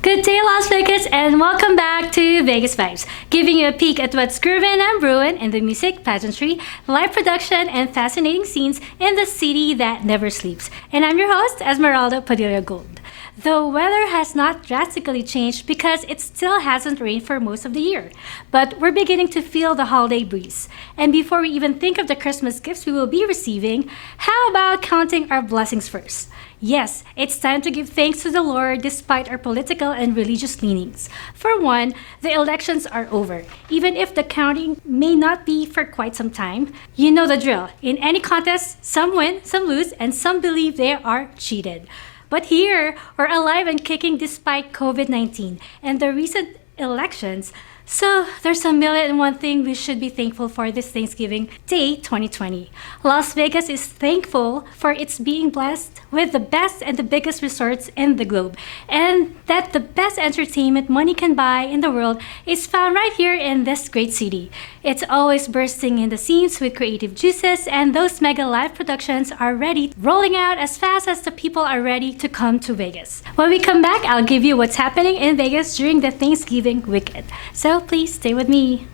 Good day, Las Vegas, and welcome back to Vegas Vibes, giving you a peek at what's grooving and brewing in the music, pageantry, live production, and fascinating scenes in the city that never sleeps. And I'm your host, Esmeralda Padilla-Gould. The weather has not drastically changed because it still hasn't rained for most of the year, but we're beginning to feel the holiday breeze. And before we even think of the Christmas gifts we will be receiving, how about counting our blessings first? Yes, it's time to give thanks to the Lord despite our political and religious leanings. For one, the elections are over. Even if the counting may not be for quite some time, you know the drill. In any contest, some win, some lose, and some believe they are cheated. But here, we're alive and kicking despite COVID-19 and the recent elections. So there's a million and one thing we should be thankful for this Thanksgiving Day 2020. Las Vegas is thankful for its being blessed with the best and the biggest resorts in the globe, and that the best entertainment money can buy in the world is found right here in this great city. It's always bursting in the seams with creative juices, and those mega live productions are ready, rolling out as fast as the people are ready to come to Vegas. When we come back, I'll give you what's happening in Vegas during the Thanksgiving weekend. So please stay with me.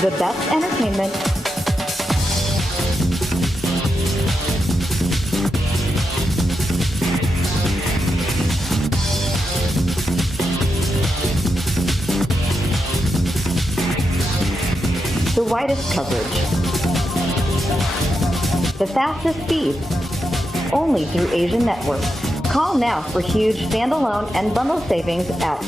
The best entertainment, the widest coverage, the fastest speed, only through Asian Network. Call now for huge standalone and bundle savings at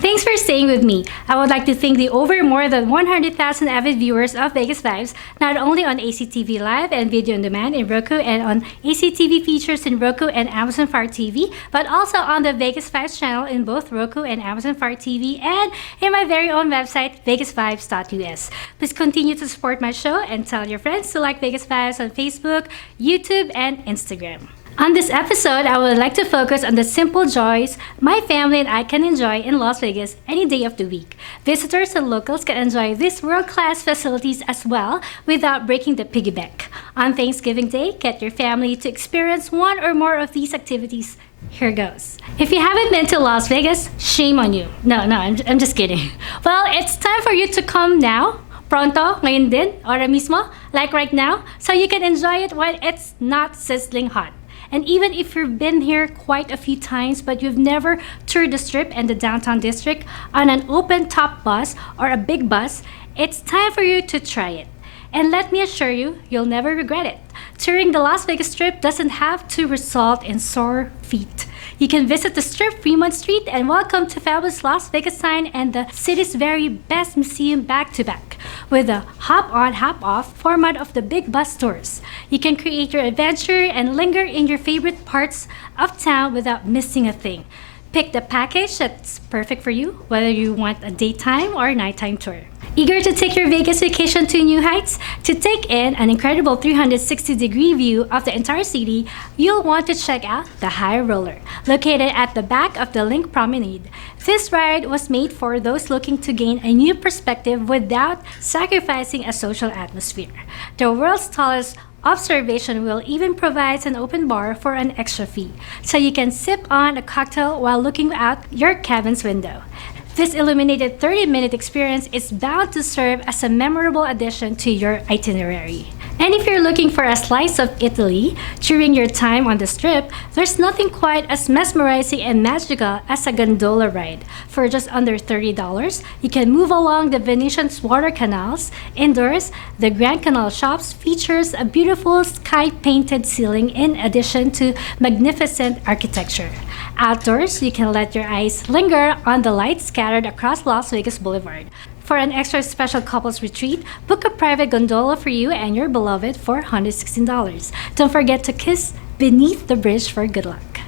Thanks for staying with me. I would like to thank the over more than 100,000 avid viewers of Vegas Vibes, not only on ACTV Live and Video On Demand in Roku and on ACTV Features in Roku and Amazon Fire TV, but also on the Vegas Vibes channel in both Roku and Amazon Fire TV and in my very own website, VegasVibes.us. Please continue to support my show and tell your friends to like Vegas Vibes on Facebook, YouTube, and Instagram. On this episode, I would like to focus on the simple joys my family and I can enjoy in Las Vegas any day of the week. Visitors and locals can enjoy these world-class facilities as well without breaking the piggy bank. On Thanksgiving Day, get your family to experience one or more of these activities. Here goes. If you haven't been to Las Vegas, shame on you. No, I'm just kidding. Well, it's time for you to come now. Pronto, ngayon din, ahora mismo, like right now, so you can enjoy it while it's not sizzling hot. And even if you've been here quite a few times but you've never toured the Strip and the downtown district on an open-top bus or a big bus, it's time for you to try it. And let me assure you, you'll never regret it. Touring the Las Vegas Strip doesn't have to result in sore feet. You can visit the Strip, Fremont Street, and welcome to fabulous Las Vegas sign and the city's very best museum back-to-back with a hop-on, hop-off format of the big bus tours. You can create your adventure and linger in your favorite parts of town without missing a thing. Pick the package that's perfect for you, whether you want a daytime or nighttime tour. Eager to take your Vegas vacation to new heights? To take in an incredible 360-degree view of the entire city, you'll want to check out the High Roller, located at the back of the Link Promenade. This ride was made for those looking to gain a new perspective without sacrificing a social atmosphere. The world's tallest observation wheel even provides an open bar for an extra fee, so you can sip on a cocktail while looking out your cabin's window. This illuminated 30-minute experience is bound to serve as a memorable addition to your itinerary. And if you're looking for a slice of Italy during your time on the Strip, there's nothing quite as mesmerizing and magical as a gondola ride. For just under $30, you can move along the Venetian's water canals. Indoors, the Grand Canal Shops features a beautiful sky-painted ceiling in addition to magnificent architecture. Outdoors, you can let your eyes linger on the lights scattered across Las Vegas Boulevard. For an extra special couples retreat, book a private gondola for you and your beloved for $116. Don't forget to kiss beneath the bridge for good luck.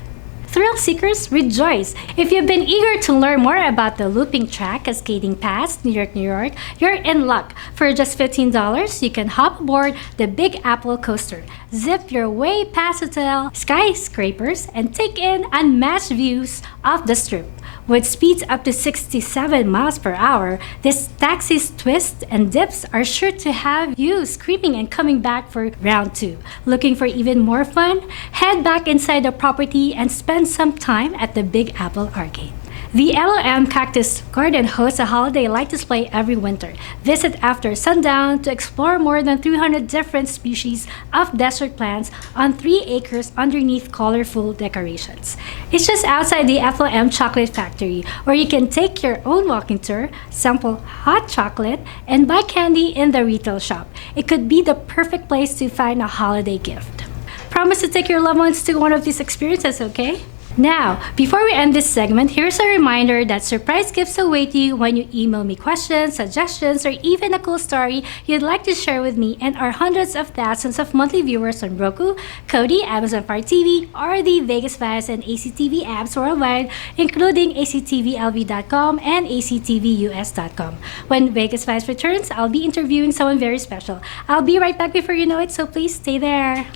Thrill seekers, rejoice! If you've been eager to learn more about the looping track cascading past New York, New York, you're in luck. For just $15, you can hop aboard the Big Apple coaster, zip your way past hotel skyscrapers, and take in unmatched views of the Strip. With speeds up to 67 miles per hour, this taxi's twists and dips are sure to have you screaming and coming back for round 2. Looking for even more fun? Head back inside the property and spend some time at the Big Apple Arcade. The LOM Cactus Garden hosts a holiday light display every winter. Visit after sundown to explore more than 300 different species of desert plants on 3 acres underneath colorful decorations. It's just outside the FLM Chocolate Factory, where you can take your own walking tour, sample hot chocolate, and buy candy in the retail shop. It could be the perfect place to find a holiday gift. Promise to take your loved ones to one of these experiences, okay? Now, before we end this segment, here's a reminder that surprise gifts await you when you email me questions, suggestions, or even a cool story you'd like to share with me and our hundreds of thousands of monthly viewers on Roku, Kodi, Amazon Fire TV, or the VegasVibes and ACTV apps worldwide, including actvlv.com and actvus.com. When VegasVibes returns, I'll be interviewing someone very special. I'll be right back before you know it, so please stay there.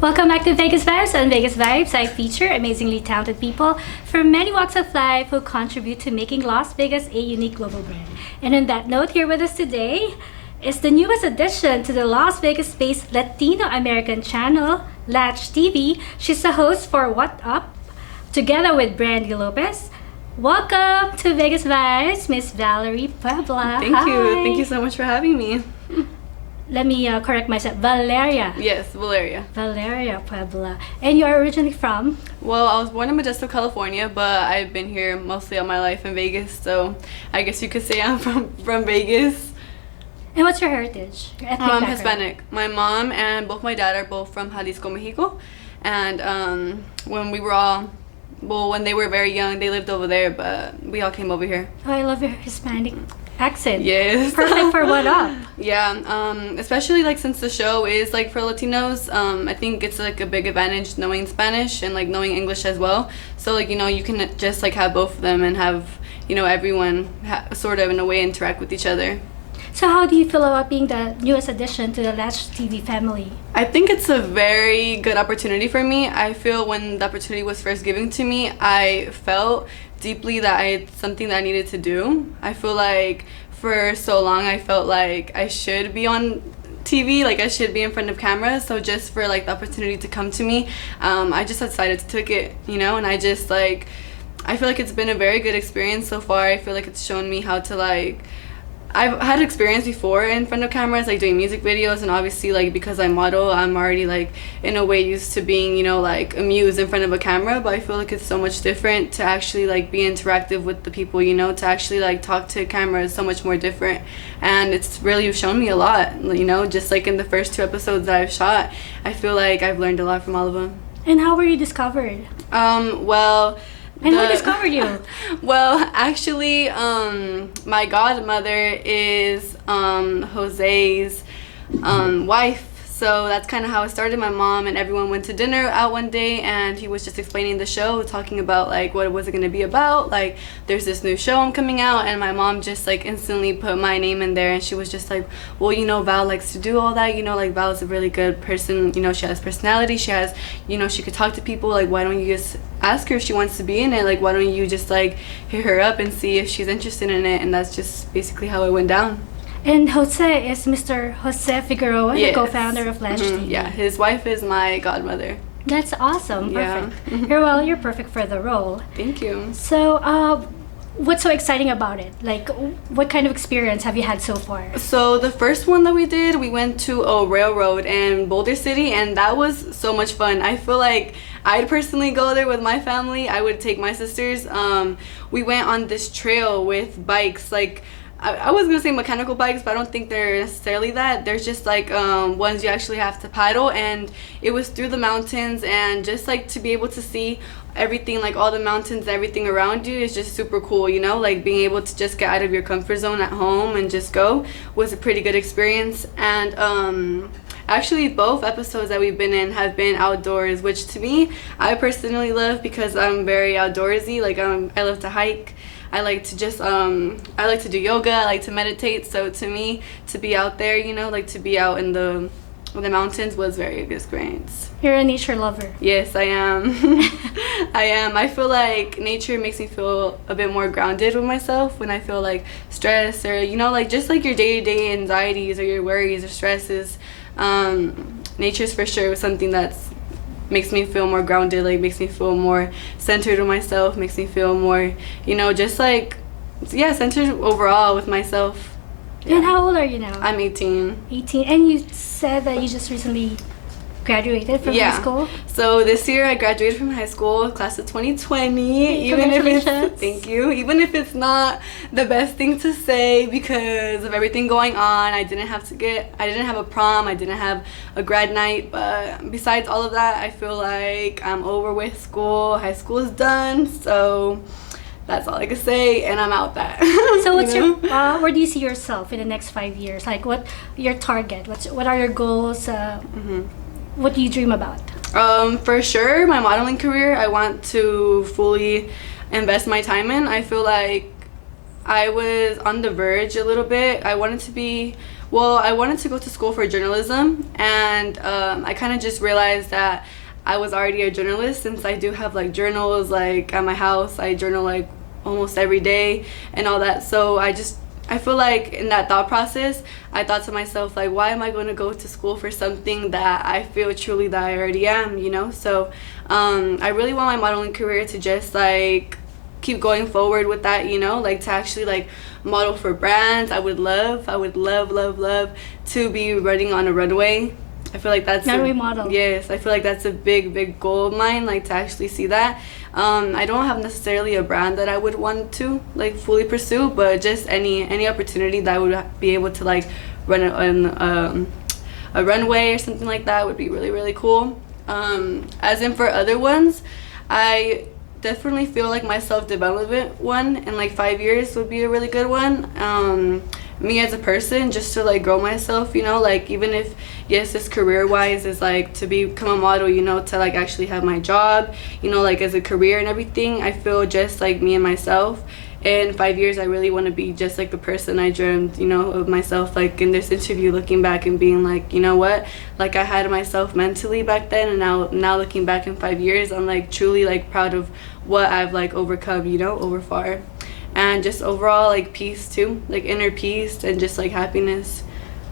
Welcome back to Vegas Vibes. On Vegas Vibes, I feature amazingly talented people from many walks of life who contribute to making Las Vegas a unique global brand. And on that note, here with us today is the newest addition to the Las Vegas-based Latino-American Channel, LaChTV. She's the host for WutUp, together with Brandy Lopez. Welcome to Vegas Vibes, Miss Valeria Puebla. Thank you. Hi. Thank you so much for having me. Let me correct myself. Valeria. Yes, Valeria. Valeria Puebla. And you are originally from? Well, I was born in Modesto, California, but I've been here mostly all my life in Vegas, so I guess you could say I'm from Vegas. And what's your heritage? Your ethnic I'm background? Hispanic. My mom and both my dad are both from Jalisco, Mexico. And when they were very young, they lived over there, but we all came over here. Oh, I love your Hispanic accent. Yes. Perfect for WutUp. Yeah, especially like since the show is like for Latinos, I think it's like a big advantage knowing Spanish and like knowing English as well. So like, you can just like have both of them and have, everyone sort of in a way interact with each other. So how do you feel about being the newest addition to the LaChTV family? I think it's a very good opportunity for me. I feel when the opportunity was first given to me, I felt deeply that it's something that I needed to do. I feel like for so long I felt like I should be on TV, like I should be in front of cameras. So just for like the opportunity to come to me, I just decided to take it, and I just like, I feel like it's been a very good experience so far. I feel like it's shown me how to like, I've had experience before in front of cameras, like doing music videos, and obviously like because I model, I'm already like in a way used to being, like amused in front of a camera, but I feel like it's so much different to actually like be interactive with the people, to actually like talk to camera is so much more different, and it's really shown me a lot, just like in the first 2 episodes that I've shot, I feel like I've learned a lot from all of them. And how were you discovered? Well, and who discovered you? Well, actually, my godmother is Jose's wife. So that's kind of how it started. My mom and everyone went to dinner out one day, and he was just explaining the show, talking about like what was it going to be about. Like, there's this new show I'm coming out, and my mom just like instantly put my name in there, and she was just like, well, Val likes to do all that. Like Val is a really good person. She has personality. She has, she could talk to people. Like, why don't you just ask her if she wants to be in it? Like, why don't you just like hit her up and see if she's interested in it? And that's just basically how it went down. And Jose is Mr. Jose Figueroa, Yes. the co-founder of LaChTV. Mm-hmm. Yeah, his wife is my godmother. That's awesome. Perfect. Yeah. You're perfect for the role. Thank you. So, what's so exciting about it? Like, what kind of experience have you had so far? So the first one that we did, we went to a railroad in Boulder City, and that was so much fun. I feel like I'd personally go there with my family. I would take my sisters. We went on this trail with bikes, like I was gonna say mechanical bikes, but I don't think they're necessarily that. There's just like ones you actually have to paddle, and it was through the mountains, and just like to be able to see everything, like all the mountains, everything around you is just super cool, you know, like being able to just get out of your comfort zone at home and just go was a pretty good experience. And actually both episodes that we've been in have been outdoors, which to me I personally love because I'm very outdoorsy. Like I love to hike, I like to just I like to do yoga, I like to meditate. So to me, to be out there, you know, like to be out in the mountains was very good experience. You're a nature lover. Yes, I am. I am. I feel like nature makes me feel a bit more grounded with myself when I feel like stress, or you know, like just like your day-to-day anxieties or your worries or stresses. Nature's for sure something that's makes me feel more grounded, like makes me feel more centered with myself, makes me feel more, you know, just like, yeah, centered overall with myself. Yeah. And how old are you now? I'm 18. 18. And you said that you just recently graduated from high school? So this year I graduated from high school, class of 2020. Hey, even if it's, congratulations. thank you. Even if it's not the best thing to say because of everything going on, I didn't have a prom, I didn't have a grad night, but besides all of that, I feel like I'm over with school. High school is done, so that's all I can say, and I'm out that. So what's you know? your where do you see yourself in the next 5 years? Like what your target? What are your goals? What do you dream about? For sure, my modeling career, I want to fully invest my time in. I feel like I was on the verge a little bit. I wanted to go to school for journalism, and I kind of just realized that I was already a journalist since I do have like journals like at my house. I journal like almost every day and all that. So I feel like in that thought process, I thought to myself, like, why am I going to go to school for something that I feel truly that I already am, you know? So I really want my modeling career to just like keep going forward with that, you know, like to actually like model for brands. I would love to be running on a runway. I feel like that's runway model. Yes, I feel like that's a big goal of mine, like to actually see that. I don't have necessarily a brand that I would want to like fully pursue, but just any opportunity that I would be able to like run on a runway or something like that would be really cool. As in for other ones, I definitely feel like my self-development one in like 5 years would be a really good one. Me as a person, just to like grow myself, you know, like even if yes this career wise is like to become a model, you know, to like actually have my job, you know, like as a career and everything, I feel just like me and myself in 5 years I really want to be just like the person I dreamed, you know, of myself, like in this interview looking back and being like, you know what, like I had myself mentally back then, and now looking back in 5 years I'm like truly like proud of what I've like overcome, you know, over far. And just overall like peace too, like inner peace and just like happiness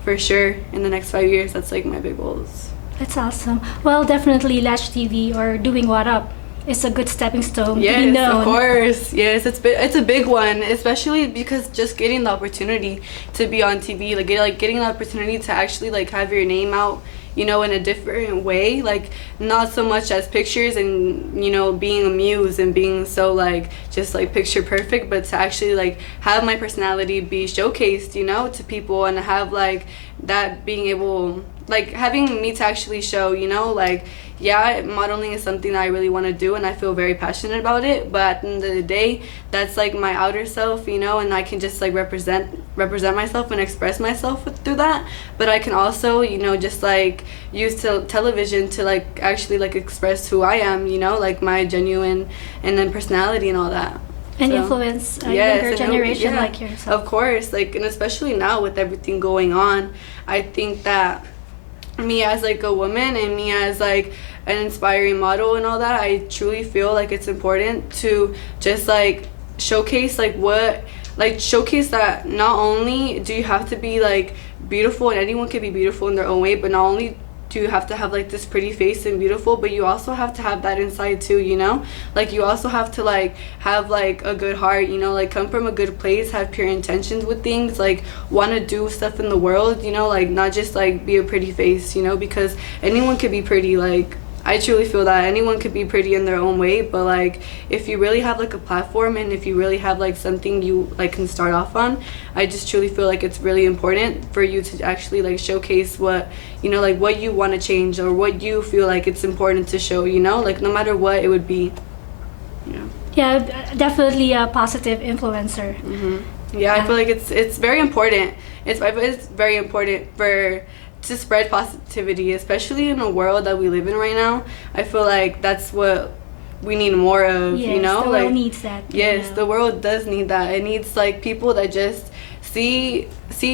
for sure in the next 5 years. That's like my big goals. That's awesome. Well, definitely LaChTV or doing WutUp is a good stepping stone to be known. Yes, of course. Yes, it's a big one, especially because just getting the opportunity to be on TV, like getting the opportunity to actually like have your name out, you know, in a different way, like not so much as pictures and, you know, being a muse and being so like just like picture perfect, but to actually like have my personality be showcased, you know, to people, and have like that being able, like having me to actually show, you know, like yeah, modeling is something that I really want to do and I feel very passionate about it, but at the end of the day that's like my outer self, you know, and I can just like represent myself and express myself through that, but I can also, you know, just like use television to like actually like express who I am, you know, like my genuine and then personality and all that. And so, influence a younger generation like yourself. Of course, like, and especially now with everything going on, I think that me as like a woman and me as like an inspiring model and all that, I truly feel like it's important to just like showcase showcase that not only do you have to be like beautiful, and anyone can be beautiful in their own way, but not only do you have to have like this pretty face and beautiful, but you also have to have that inside too, you know, like you also have to like have like a good heart, you know, like come from a good place, have pure intentions with things, like want to do stuff in the world, you know, like not just like be a pretty face, you know, because anyone could be pretty, like I truly feel that anyone could be pretty in their own way, but like if you really have like a platform and if you really have like something you like can start off on, I just truly feel like it's really important for you to actually like showcase what, you know, like what you want to change or what you feel like it's important to show, you know, like no matter what it would be. Yeah, definitely a positive influencer. Yeah, I feel like it's very important. It's very important to spread positivity, especially in a world that we live in right now. I feel like that's what we need more of, Yes, you know? the world needs that. Yes, the world does need that. It needs like people that just see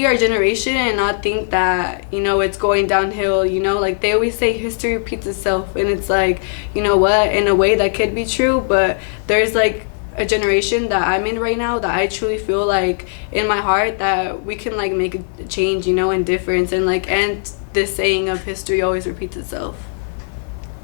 our generation and not think that, you know, it's going downhill, you know? Like they always say history repeats itself, and it's like, you know what, in a way that could be true, but there's like a generation that I'm in right now that I truly feel like in my heart that we can like make a change, you know, and difference, and like end this saying of history always repeats itself.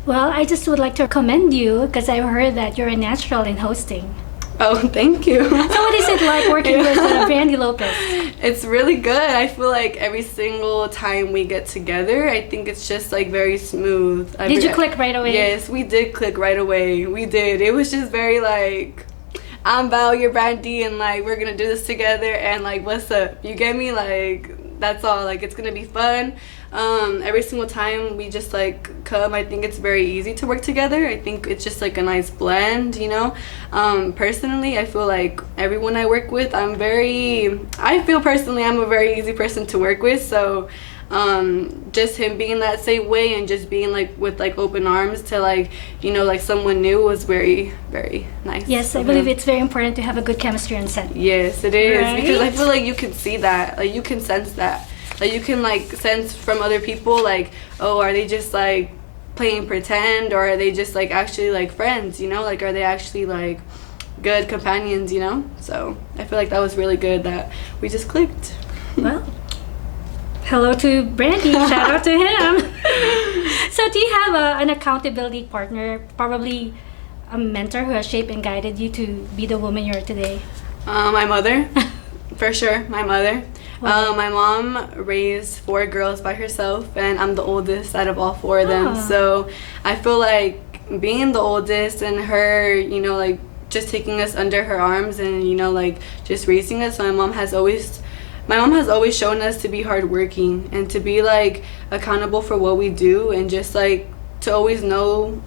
Well, I just would like to commend you because I've heard that you're a natural in hosting. Oh, thank you. So what is it like working with Brandy Lopez? It's really good. I feel like every single time we get together, I think it's just like very smooth. Did you click right away? Yes, we did click right away. We did. It was just very like, I'm Val, you're Brandy, and like we're gonna do this together, and like what's up? You get me? Like that's all. Like it's gonna be fun. Every single time we just like come, I think it's very easy to work together. I think it's just like a nice blend, you know. Personally, I feel like everyone I work with, I feel personally I'm a very easy person to work with, so just him being that same way and just being like with like open arms to like, you know, like someone new was very, very nice. Yes, I believe it's very important to have a good chemistry on set. Yes, it is. Right? Because I feel like you can see that, like you can sense that, like you can like sense from other people like, oh, are they just like playing pretend, or are they just like actually like friends, you know, like are they actually like good companions, you know? So I feel like that was really good that we just clicked. Well, hello to Brandy. Shout out to him. So do you have an accountability partner, probably a mentor who has shaped and guided you to be the woman you are today? My mother, for sure, my mother. Wow. My mom raised 4 girls by herself, and I'm the oldest out of all 4 of them. So I feel like being the oldest and her, you know, like just taking us under her arms and, you know, like just raising us, my mom has always shown us to be hardworking and to be like accountable for what we do, and just like to always know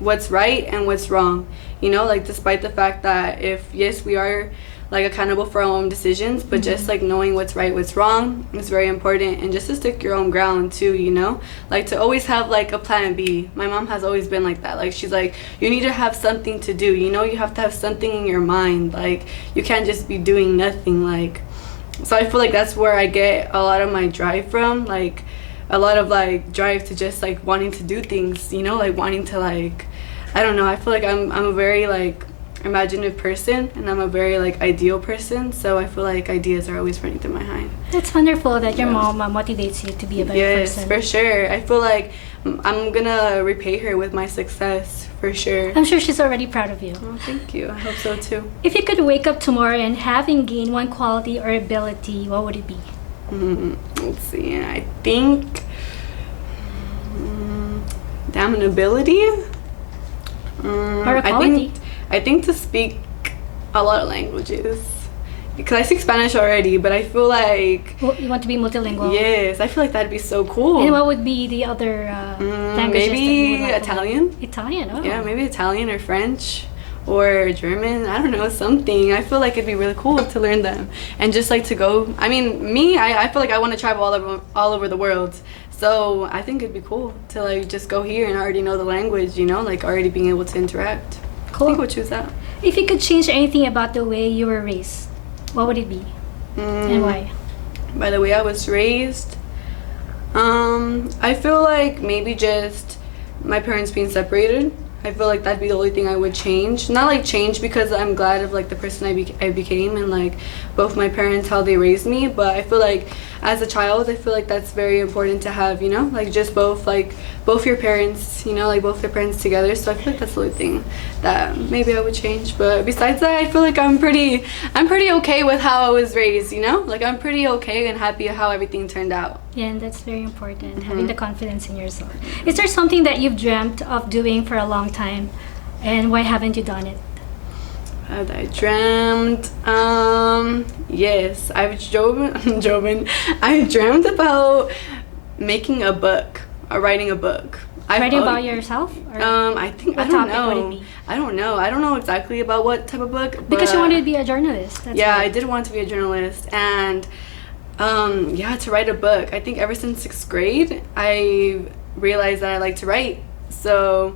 what's right and what's wrong, you know, like despite the fact that yes, we are like accountable for our own decisions, but just like knowing what's right, what's wrong is very important, and just to stick your own ground too, you know, like to always have like a plan B. My mom has always been like that. Like she's like, you need to have something to do, you know, you have to have something in your mind, like you can't just be doing nothing. Like, so I feel like that's where I get a lot of my drive from, like a lot of like drive to just like wanting to do things, you know, like wanting to like, I don't know, I feel like I'm a very like imaginative person, and I'm a very like ideal person, so I feel like ideas are always running through my mind. That's wonderful that your mom motivates you to be a better person. Yes, for sure. I feel like I'm gonna repay her with my success, for sure. I'm sure she's already proud of you. Oh, thank you. I hope so too. If you could wake up tomorrow and having gained one quality or ability, what would it be? Let's see. I think damn, an ability. Or a quality. I think to speak a lot of languages, because I speak Spanish already, but I feel like You want to be multilingual? yes, I feel like that'd be so cool. And what would be the other languages? Maybe that you would like to Italian. learn? Italian, oh. Yeah, maybe Italian or French or German. I don't know, something. I feel like it'd be really cool to learn them, and just like to go. I mean, I feel like I want to travel all over the world. So I think it'd be cool to like just go here and already know the language, you know, like already being able to interact. Cool. I think we'll choose that. If you could change anything about the way you were raised, what would it be? And why? By the way I was raised, I feel like maybe just my parents being separated. I feel like that'd be the only thing I would change. Not like change because I'm glad of like the person I became, and like both my parents, how they raised me, but I feel like as a child, I feel like that's very important to have, you know, like just both your parents, you know, like both their parents together. So I feel like that's the only thing that maybe I would change. But besides that, I feel like I'm pretty okay with how I was raised, you know, like I'm pretty okay and happy how everything turned out. Yeah, and that's very important, having the confidence in yourself. Is there something that you've dreamt of doing for a long time, and why haven't you done it? Had I dreamt? Yes, I dreamt about making a book, or writing a book. Writing about yourself? Or I think what I don't topic know. would it be? I don't know. I don't know exactly about what type of book. Because you but- wanted to be a journalist. That's yeah, why. I did want to be a journalist, and yeah, to write a book. I think ever since 6th grade, I realized that I like to write. So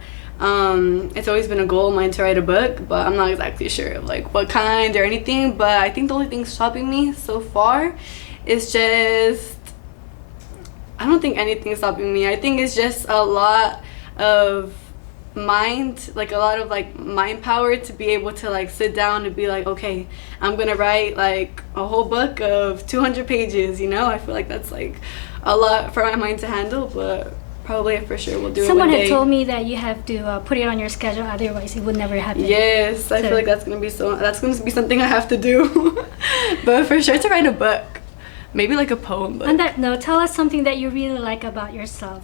it's always been a goal of mine to write a book, but I'm not exactly sure of like what kind or anything. But I think the only thing stopping me so far is just, I don't think anything's stopping me. I think it's just a lot of mind, like a lot of like mind power to be able to like sit down and be like, okay, I'm gonna write like a whole book of 200 pages, you know? I feel like that's like a lot for my mind to handle, but probably for sure we'll do Someone it one had day. told me that you have to put it on your schedule, otherwise it would never happen. Yes, I So- feel like that's gonna be something I have to do. But for sure to write a book, maybe like a poem book. On that note, tell us something that you really like about yourself.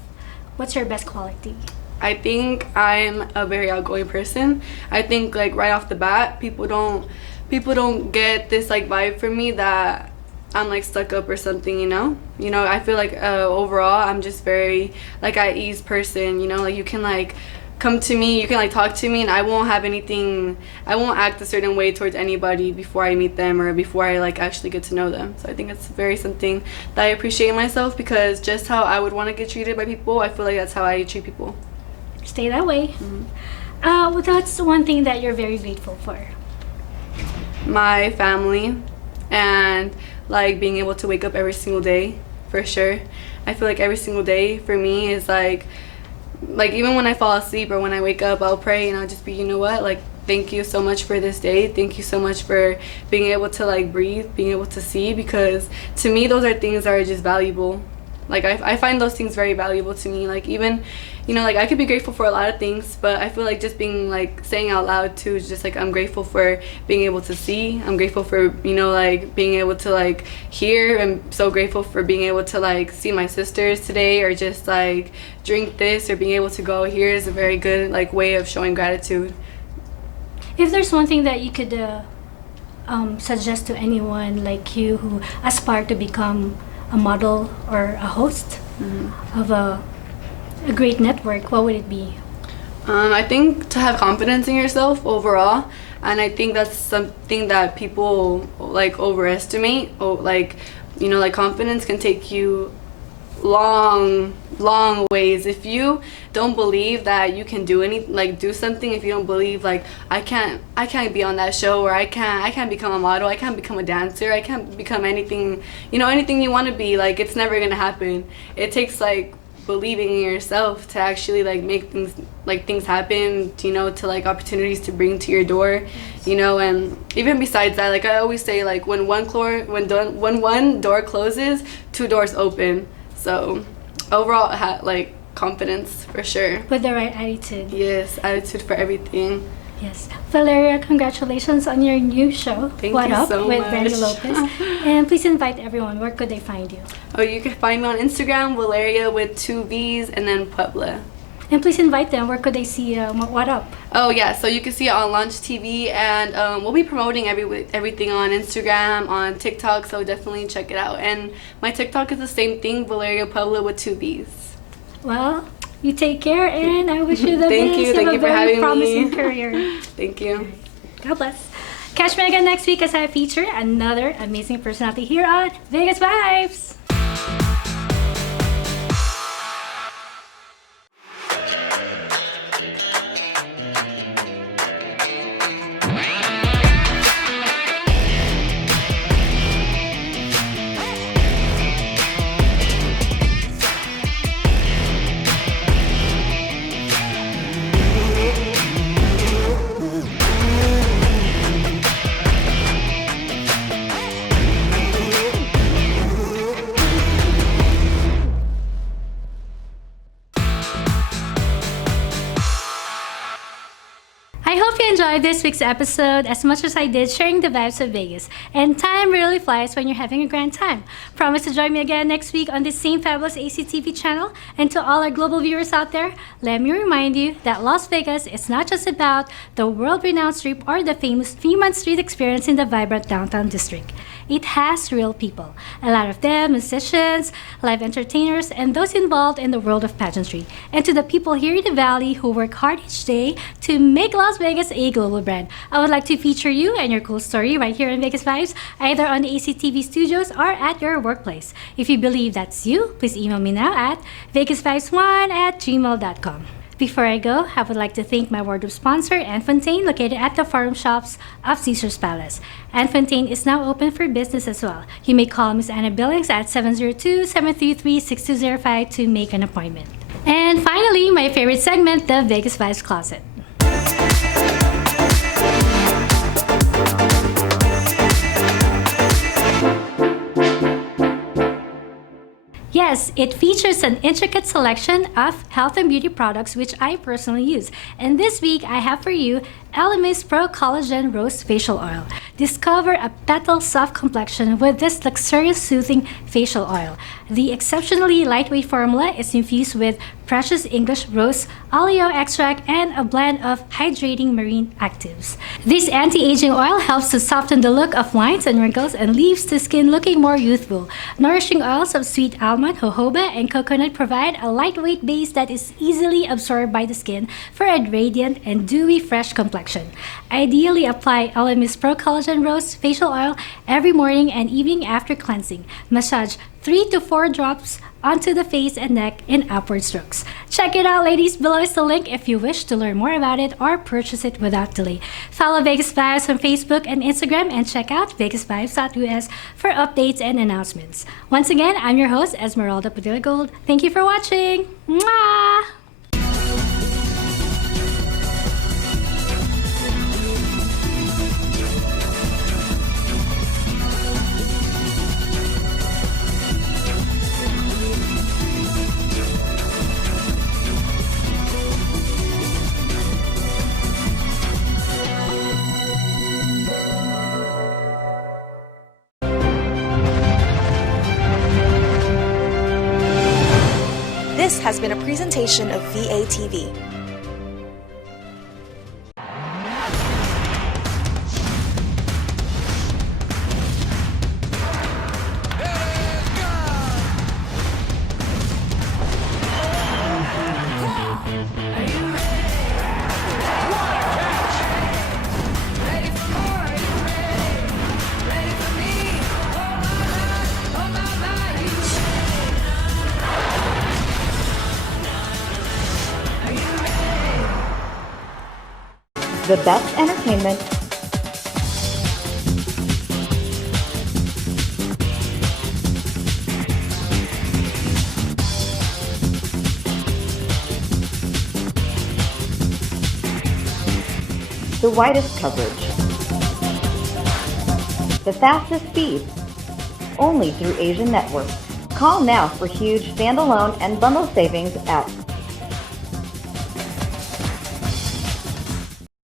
What's your best quality? I think I'm a very outgoing person. I think like right off the bat, people don't get this like vibe from me that I'm like stuck up or something, you know? I feel like overall I'm just very like at ease person, you know? Like you can like come to me, you can like talk to me, and I won't act a certain way towards anybody before I meet them or before I like actually get to know them. So I think it's very something that I appreciate in myself, because just how I would want to get treated by people, I feel like that's how I treat people. Stay that way. Well, that's one thing that you're very grateful for. My family, and like being able to wake up every single day, for sure. I feel like every single day for me is like even when I fall asleep or when I wake up, I'll pray and I'll just be, you know what, like, thank you so much for this day. Thank you so much for being able to like breathe, being able to see, because to me those are things that are just valuable. Like I find those things very valuable to me. Like even, like I could be grateful for a lot of things, but I feel like just being like saying out loud too is just like, I'm grateful for being able to see. I'm grateful for, like being able to like hear. I'm so grateful for being able to like see my sisters today, or just like drink this, or being able to go here is a very good like way of showing gratitude. If there's one thing that you could suggest to anyone like you who aspire to become a model or a host of a great network, what would it be? I think to have confidence in yourself overall, and I think that's something that people like overestimate. Like confidence can take you long ways. If you don't believe that you can do something, if you don't believe like I can't be on that show, or I can't become a model, I can't become a dancer, I can't become anything, anything you want to be, like it's never gonna happen. It takes like believing in yourself to actually like make things happen, to like opportunities to bring to your door, and even besides that, like I always say, like when one door closes, 2 doors open. So overall, like confidence for sure. With the right attitude. Yes, attitude for everything. Yes. Valeria, congratulations on your new show, Thank What you Up, so with much. Brandy Lopez. And please invite everyone. Where could they find you? Oh, you can find me on Instagram, Valeria with 2 V's and then Puebla. And please invite them. Where could they see What Up? Oh yeah, so you can see it on LaChTV, and we'll be promoting everything on Instagram, on TikTok, so definitely check it out. And my TikTok is the same thing, Valeria Puebla with 2 V's. Well, you take care, and I wish you the Thank best. you. Thank have you a for very having promising me. career. Thank you. God bless. Catch me again next week as I feature another amazing personality here on Vegas Vibes. I hope you enjoyed this week's episode as much as I did sharing the vibes of Vegas. And time really flies when you're having a grand time. Promise to join me again next week on this same fabulous ACTV channel. And to all our global viewers out there, let me remind you that Las Vegas is not just about the world-renowned Strip or the famous Fremont Street experience in the vibrant downtown district. It has real people. A lot of them, musicians, live entertainers, and those involved in the world of pageantry. And to the people here in the Valley who work hard each day to make Las Vegas a global brand. I would like to feature you and your cool story right here in Vegas Vibes, either on the ACTV studios or at your workplace. If you believe that's you, please email me now at vegasvibes1@gmail.com. Before I go, I would like to thank my wardrobe sponsor, Anne Fontaine, located at the Forum Shops of Caesars Palace. Anne Fontaine is now open for business as well. You may call Miss Anna Billings at 702-733-6205 to make an appointment. And finally, my favorite segment, the Vegas Vibes Closet. Yes, it features an intricate selection of health and beauty products which I personally use. And this week I have for you Elemis Pro Collagen Rose Facial Oil. Discover a petal soft complexion with this luxurious soothing facial oil. The exceptionally lightweight formula is infused with precious English rose oleo extract and a blend of hydrating marine actives. This anti-aging oil helps to soften the look of lines and wrinkles and leaves the skin looking more youthful. Nourishing oils of sweet almond, jojoba, and coconut provide a lightweight base that is easily absorbed by the skin for a radiant and dewy fresh complexion. Ideally, apply Elemis Pro Collagen Rose Facial Oil every morning and evening after cleansing. Massage 3 to 4 drops onto the face and neck in upward strokes. Check it out, ladies. Below is the link if you wish to learn more about it or purchase it without delay. Follow Vegas Vibes on Facebook and Instagram and check out vegasvibes.us for updates and announcements. Once again, I'm your host, Esmeralda Padilla-Gould. Thank you for watching. Mwah! This has been a presentation of VATV. The best entertainment, the widest coverage, the fastest speed, only through Asian Network. Call now for huge standalone and bundle savings at